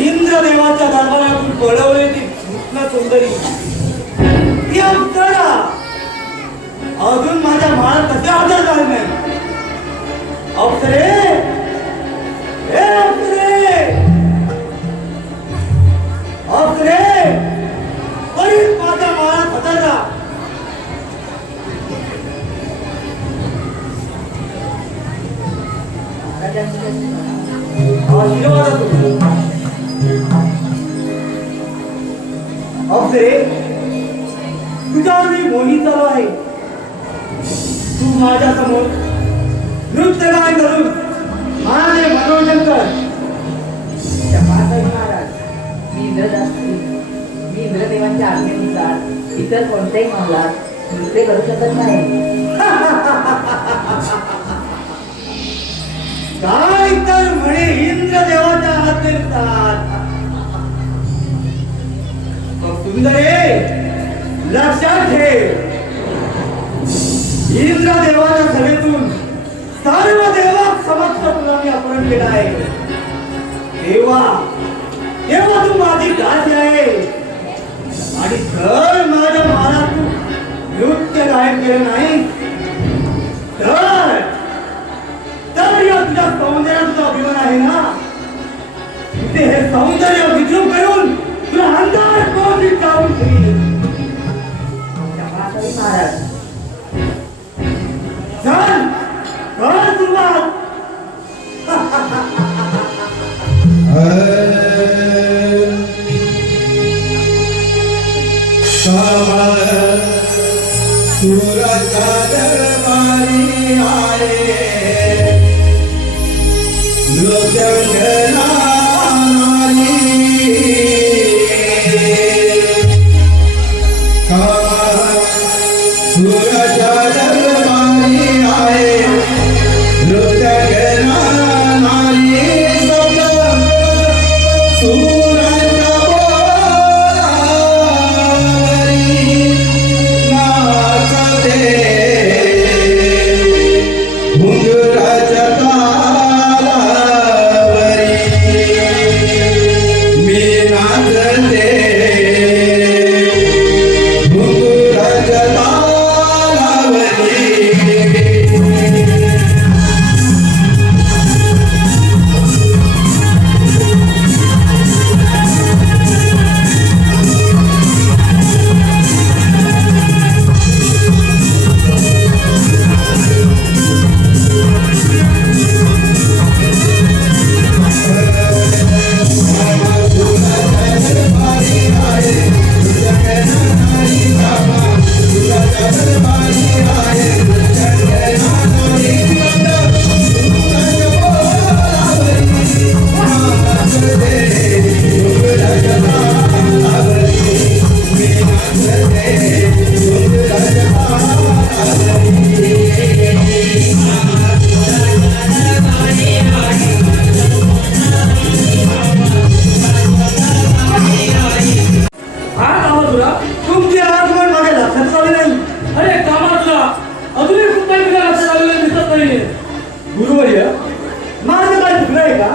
इंद्रदेवाच्या दरबारातून पळवले ती कृष्ण सुंदरी ती अप्सरा अजून माझ्या मनात कसे आदर झाले नाही. अप्सरे, हे अप्सरे, अप्सरे, बरीच माझ्या मनात हदरला. आशीर्वाद अप्सरे, तुझ्यावर मी मोहित झालो आहे. तू माझ्या समोर नृत्य गाय करून माझे मनोरंजन कर. महाराज, मी इंद्रदेवांच्या आज्ञेनुसार इतर कोणत्याही मामलात नृत्य करू शकत नाही. काय तर म्हणे इंद्रदेवाच्या आज्ञेनुसार. सुंदरे, लक्षात ठेव, इंद्रदेवाच्या सभेतून सर्व देवा समक्ष तुला मी अपहरण केलं आहे. तेव्हा तू माझी दासी आहे आणि जर माझ्या महाराज तू नृत्य गायन केलं नाही तर या तुझ्या सौंदर्याचा अभिमान आहे ना, तुझे हे सौंदर्य विद्रूप करून तुला अंधार कोण जाऊन ठेवील. महाराज, चल कर सुरुवात. गुरुवर्य, माझं काय चुकलं आहे का?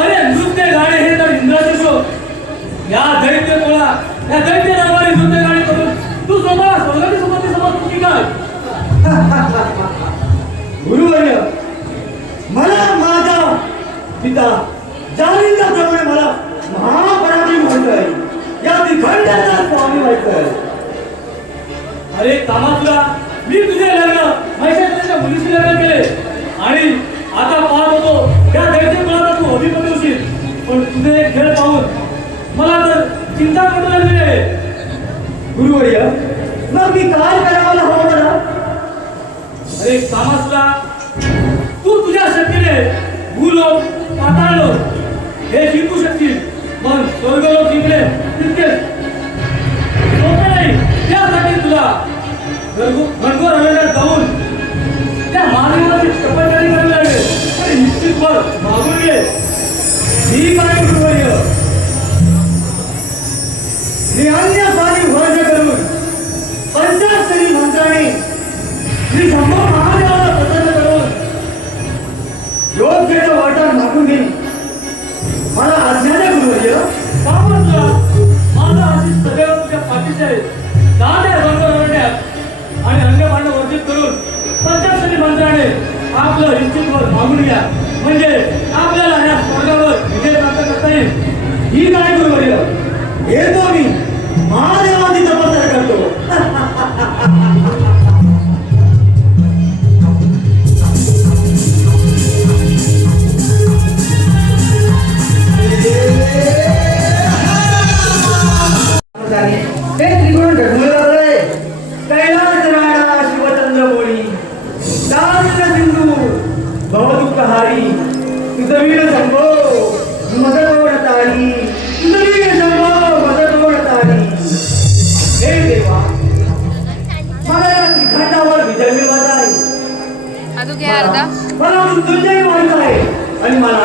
अरे नृत्य गाणे हे तर इंद्राचे शोध. या दैत्य तोळा, या दैत्य दरबारी नृत्य गाणे करून तू स्वतः स्वर्गाची संपत्ती समजतो की काय? गुरुवर्य, मला माझा पिता जालिंदाप्रमाणे मला महापराक्रमी व्हायचंय. या तिखंडाचा स्वामी व्हायचंय. अरे कामातुला, मी तुझे लग्न महिषासुराच्या मुलीशी लग्न केले. आणि आता पाहत होतो त्या दैत्य कुळाचा तू अधिपती होशील. पण तुझे हे खेळ पाहून मला तर चिंता करू लागली आहे. गुरुवर्य, मग मी काय करायला हवं मला? अरे कामासला तू तुझ्या शक्तीने भूलोक पाताळलोक हे जिंकू शकतील. पण स्वर्गलोक जिंकले तितके सोपे नाही. त्यासाठी तुला घनघोर अरण्यात जाऊन त्या महादेवाची तपश्चर्या करावी लागेल. आणि निश्चित फळ मागून घे. ही काय गुरुवर्य, निहान्य पाणी वर्ज करून पंचाक्षरी मंत्राने मी शंभो महादेवाला प्रसन्न करून योग्य तो वाटा मागून घेईन. मला आज्ञा द्या गुरुवर्य. कामासला माझा आशिष सदैव तुझ्या पाठीशी आहे. दाद्या घनघोर अरण्यात आणि अंगभांड वर्जित करून पंचाक्षरी मंत्राने आपलं इच्छित फळ मागून घ्या. म्हणजे आपल्याला या स्वर्गावर विजय प्राप्त करता येईल. ही काय गुरुवर्य, येतो मी महादेवाची तपस्या करतो. हे त्रिकोण ढकलून लागलंय. कैलास राणा शिवचंद्र मोळी दारिद्र्य सिंधू भवदुःखहारी तुझवीर शंभो मदतोड तारी तुझवीर शंभो मदतोड तारी. हे देवा, मला या त्रिखंडावर विजय मिळवायचा आहे. अजून घ्या अर्धा. मला मृत्युंजय व्हायचं आहे आणि मला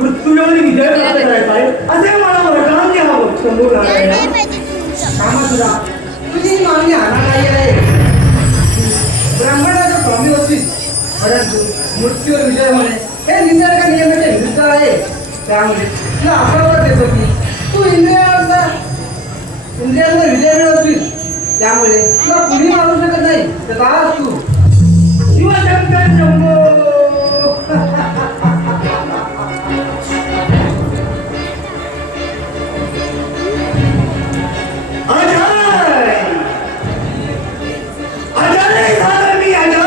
मृत्यूवर विजय प्राप्त करायचा आहे असे मला वरदान द्यावं. शंभू नारायण. कामासुदा तुझी मागणी अनादायी आहे. ब्राह्मणाचा स्वामी होतीस, परंतु मृत्यूवर विजय होणे हे निसर्ग नियमाच्या विरुद्ध आहे. त्यामुळे तुला असा वर देतो की तू इंद्रियांवर विजय मिळवतीस. त्यामुळे तुला कुणी मारू शकत नाही. तर आज तू शिवशंकर शंभो. अजय अजय झालं मी अजय.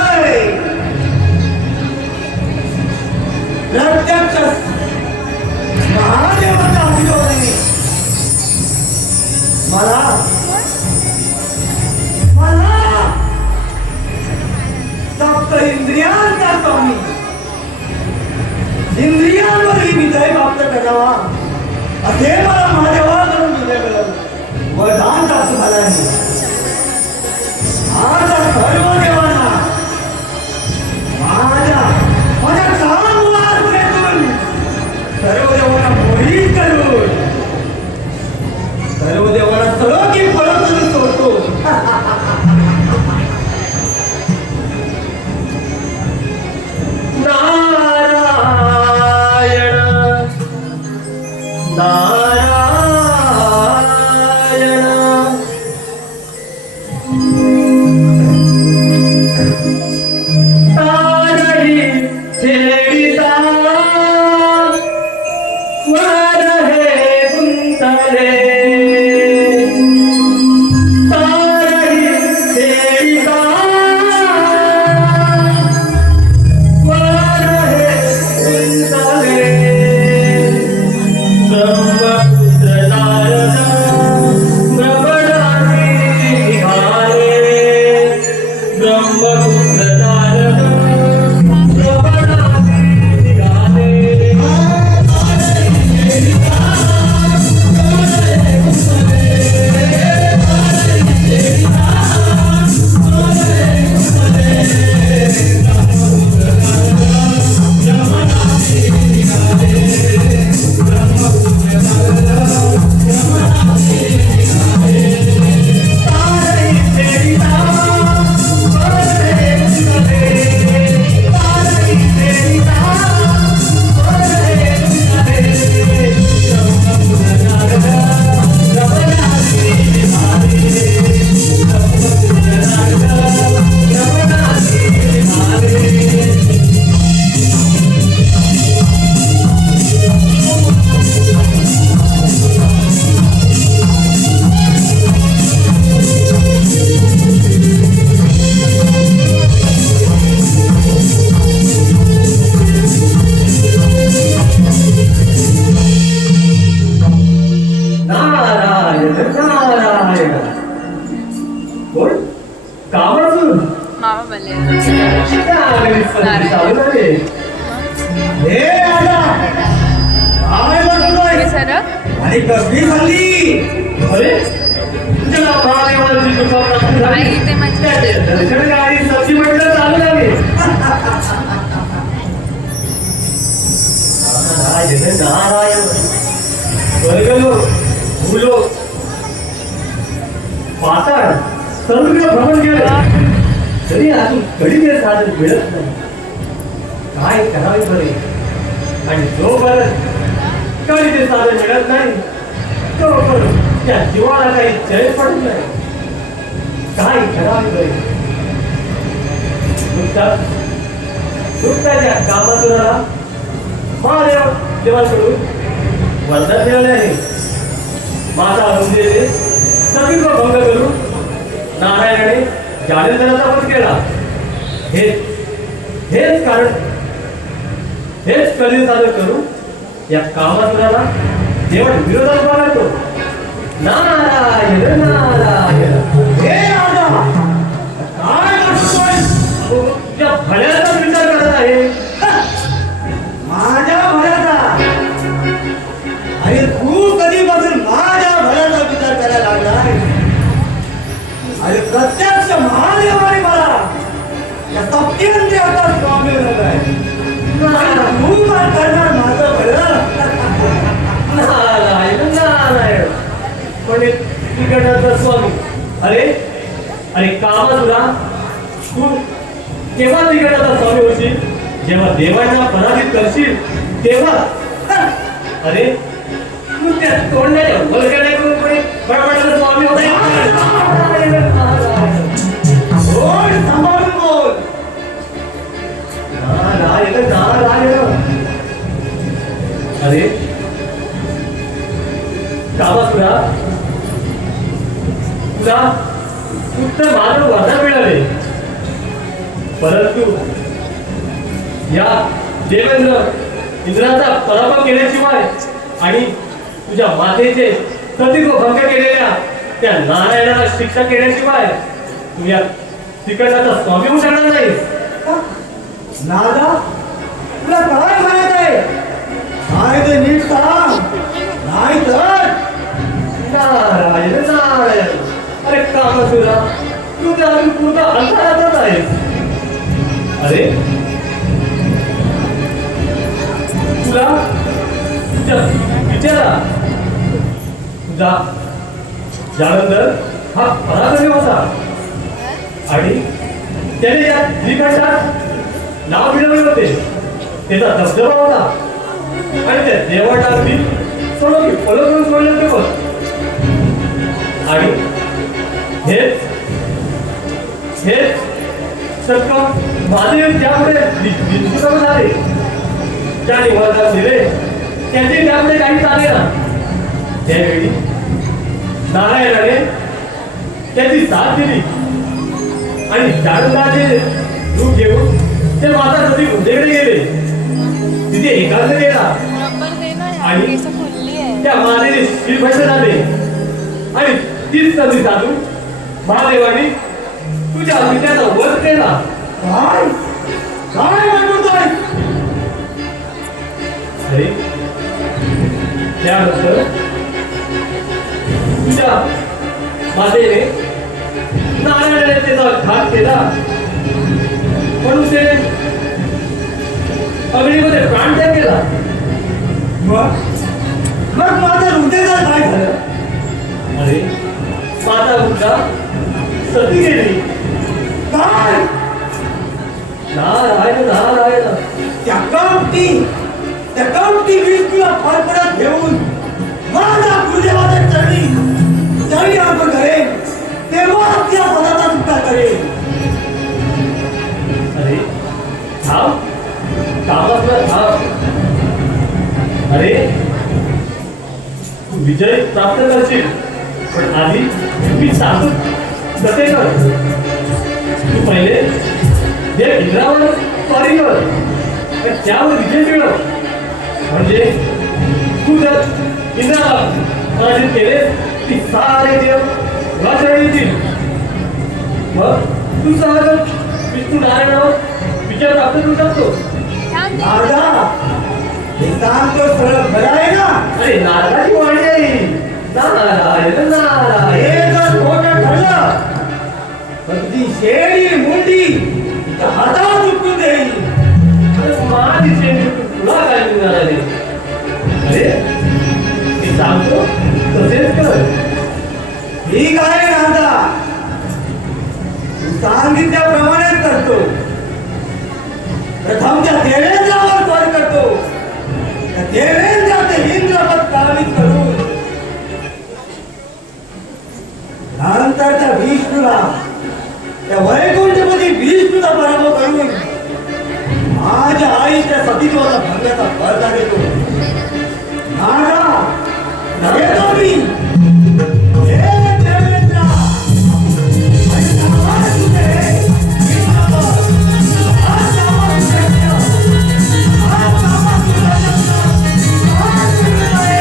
प्रत्यक्ष महादेवाचा अभिनय मला मला सप्त इंद्रियांचा स्वामी इंद्रियांवरही विजय प्राप्त करावा असे मला महादेवाकडून तुझ्याकडं वरदान प्राप्त झालं आहे. माझ्या सर्व देवांना माझ्या माझ्या सहा मुलातून सर्व देवांना मोहित करून सर्व देवांना सर्व की परत करून सोडतो. नारायण नारायण तारही छेडिता स्वर हे गुंतले. तारही छेडिता स्वर हे गुंतले. ब्रह्मपुत्र नारद ब्रह्मणाने निघाले. ब्रह्मपुत्र नारद ब्रह्मणाने घरी चालू झाले. हे राजा काय बनवतोय सरळ आणि कसली झाली अरे तुझ्या महादेवाची कृपा प्राप्त झाली. आई ते म्हणजे त्याचे दर्शन गाडी सती म्हटलं चालू झाली. नारायण नारायण वर्गलो भूलो पाताळ सर्व भ्रमण केलं तरी अजून कधीचे साधन मिळत नाही. काय करावे बरे आणि जोपर्यंत कधीचे साधन मिळत नाही तोपर्यंत त्या जीवाला काही जय पडत नाही. काय करावे बरे दुःखाच्या कामातुराला महादेव देवाकडून वरदान मिळाले आहे. माझा म्हणजे सतीत्व भंग करून नारायणाने ज्ञानेंद्राचा वध केला. हेच कारण हेच कधी सादर करून या कामातुराला देवाने विरोधात मानतो. नारायण नारायण. हे राजा काय म्हणतोय त्या भल्याचा विचार करत आहे. माझ्या भल्याचा अरे तू कधीपासून माझ्या भल्याचा विचार करायला लागलाय. अरे प्रत्यक्ष महादेवाने मला या सप्तेंद्र आता स्वामी झालाय. तू काय करणार माझं भलं. नारायण नारायण. पण तिकटाचा स्वामी अरे अरे कामातुरा तू केव्हा तिकटाचा स्वामी होशील जेव्हा देवांना पराजित करशील तेव्हा. अरे तू त्या तोंडाच्या वलगड्या करून पुढे बडबडायला स्वामी होता. बोल सांभाळून बोल. नारायण नारायण. अरे कामातुरा तुला उत्तर माझं वरदान मिळाले परंतु या देवेंद्र इंद्राचा पराभव केल्याशिवाय आणि तुझ्या मातेचे सतीत्व भंग केलेल्या त्या नारायणाला शिक्षा केल्याशिवाय तू या तिकडचा स्वामी होऊ शकणार नाहीस. नादा तुला काय म्हणत आहे काय ते नीट सांग नाही तर नारायण नारायण. अरे कामातुरा तू त्या अजून पूर्ण अंतरातच आहेस. अरे तुला तुझ्या विचारा तुझा जालंधर हा पराक्रमी होता आणि त्याने या श्रीखंडात नाव मिळवले होते. त्याचा दबदबा होता आणि त्या देवाला अगदी सोडून पळवून सोडले होते बघ. आणि हेच चक्क महादेव ज्यामुळे निश्चित झाले ज्याने वरदान दिले त्यांचे त्यामुळे काही चाले ना. त्यावेळी नारायणाने त्याची साथ दिली आणि जालंधराचे रूप घेऊन ते माता सती उद्याकडे गेले. तिथे एकांत केला आणि त्या महादेवी श्रीभंड झाले आणि तीच संधी साधून महादेवाने तुझ्या पित्याचा वध केला. काय काय म्हणतोय अरे त्यानंतर तुझ्या मातेने नारायणाने त्याचा घात केला म्हणून ते अग्नीमध्ये प्राणत्याग केला. मग माझं हृदयाचं काय झालं. अरे माता मुलगा सती गेली. काय नारायण नारायण. त्या कावटी विष्णूला फरफडत घेऊन माझ्या गुरुदेवाच्या चरणी अर्पण करेन तेव्हा त्या पदाचा सुद्धा करेन. अरे थांब कामातला थांब. अरे तू विजय प्राप्त करशील पण आधी मी सांगू कसे कर. तू पहिले जे इंद्रावर स्वारी कर त्यावर विजय मिळव म्हणजे तू जर इंद्राला पराजित केले की सारे देव वाचवण्यात येतील. मग तू सहज विष्णू नारायणावर विचार प्राप्त करू शकतो. नारदा हे सांगतो सरळ खरं आहे ना? अरे नारदाची वाणी आहे. नारायण नारायण. हे जर खोटं ठरलं तर तुझी शेळी मुंडी तुझ्या हातात उठून देईल. अरे माझी शेती तुला काय मिळणार आहे? अरे मी सांगतो तसेच कर. ठीक आहे नारदा, तू सांगितल्याप्रमाणेच करतो. प्रथम त्या देवेंद्रावर स्वार करतो. त्या देवेंद्राचे इंद्रपद कामित करून नंतर त्या विष्णूला त्या वैकुंठपती विष्णूचा पराभव करून माझ्या आईच्या सतीत्वाचा भंगाचा बदला देतो. नारदा येतो मी. हे देवेंद्र, आणि नावाने तुझे इंद्रपद, आज नावाने सत्य, आज नावाने सत्य, आज निर्णय.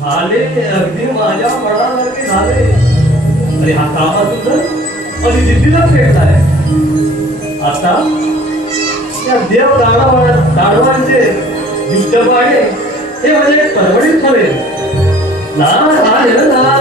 झाले अगदी माझ्या मनासारखे झाले. अरे हा कामा तुझं आणि दिल्लीला भेटलाय. आता त्या देव दाडवांचे युद्ध पाहिजे हे म्हणजे परवडीत ठरेल. नारायण नारायण.